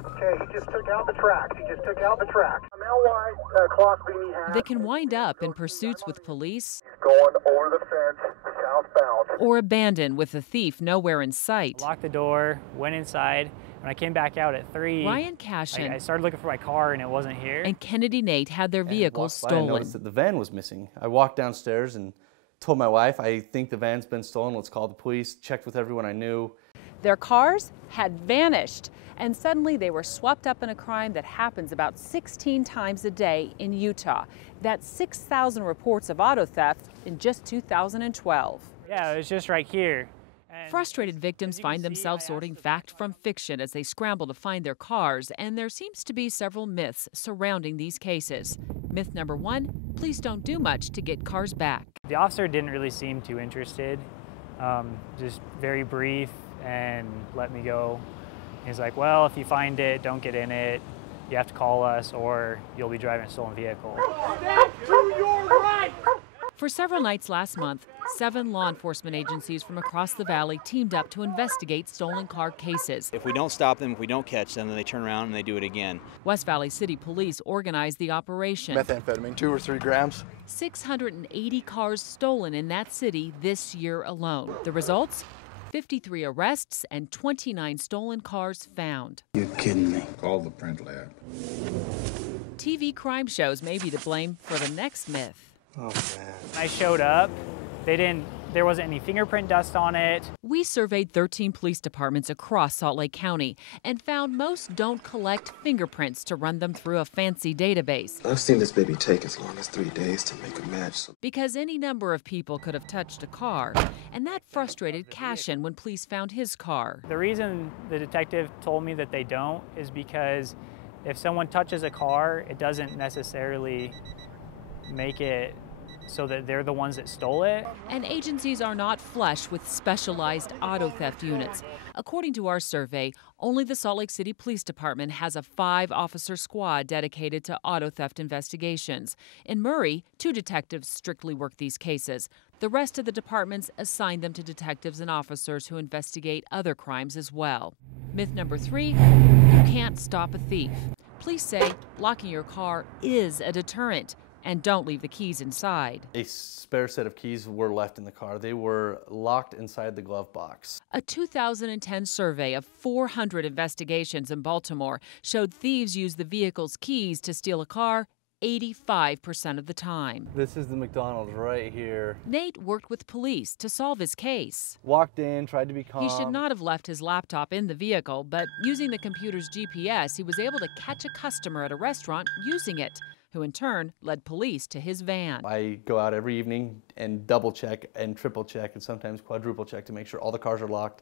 Okay, he just took out the tracks. LY clock beanie hat. That can wind up in pursuits with police Going over the fence, southbound. or abandon with a thief nowhere in sight. Locked the door, went inside. When I came back out at 3, Ryan Cashin I started looking for my car and it wasn't here. and Kennedy Nate had their vehicles I stolen. noticed that the van was missing. I walked downstairs and told my wife, I think the van's been stolen. Let's call the police. Checked with everyone I knew. Their cars had vanished, and suddenly they were swept up in a crime that happens about 16 times a day in Utah. That's 6,000 reports of auto theft in just 2012. Yeah, it was just right here. And Frustrated victims find themselves sorting fact from fiction as they scramble to find their cars, and there seems to be several myths surrounding these cases. Myth number 1, police don't do much to get cars back. the officer didn't really seem too interested, just very brief and let me go. He's like, well, if you find it, don't get in it. You have to call us or you'll be driving a stolen vehicle. For several nights last month, 7 law enforcement agencies from across the valley teamed up to investigate stolen car cases. If we don't stop them, if we don't catch them, then they turn around and they do it again. West Valley City Police organized the operation. Methamphetamine, 2 or 3 grams. 680 cars stolen in that city this year alone. The results? 53 arrests and 29 stolen cars found. You're kidding me. Call the print lab. TV crime shows may be to blame for the next myth. Oh, man. I showed up, there wasn't any fingerprint dust on it. We surveyed 13 police departments across Salt Lake County and found most don't collect fingerprints to run them through a fancy database. I've seen this baby take as long as 3 days to make a match. Because any number of people could have touched a car, and that frustrated Cashin when police found his car. The reason the detective told me that they don't is because if someone touches a car, it doesn't necessarily make it so that they're the ones that stole it. And agencies are not flush with specialized auto theft units. According to our survey, only the Salt Lake City Police Department has a 5-officer squad dedicated to auto theft investigations. In Murray, 2 detectives strictly work these cases. The rest of the departments assign them to detectives and officers who investigate other crimes as well. Myth number 3, you can't stop a thief. Police say locking your car is a deterrent. And don't leave the keys inside. A spare set of keys were left in the car. They were locked inside the glove box. A 2010 survey of 400 investigations in Baltimore showed thieves use the vehicle's keys to steal a car 85% of the time. This is the McDonald's right here. Nate worked with police to solve his case. Walked in, tried to be calm. He should not have left his laptop in the vehicle, but using the computer's GPS, he was able to catch a customer at a restaurant using it, who in turn led police to his van. I go out every evening and double check and triple check and sometimes quadruple check to make sure all the cars are locked.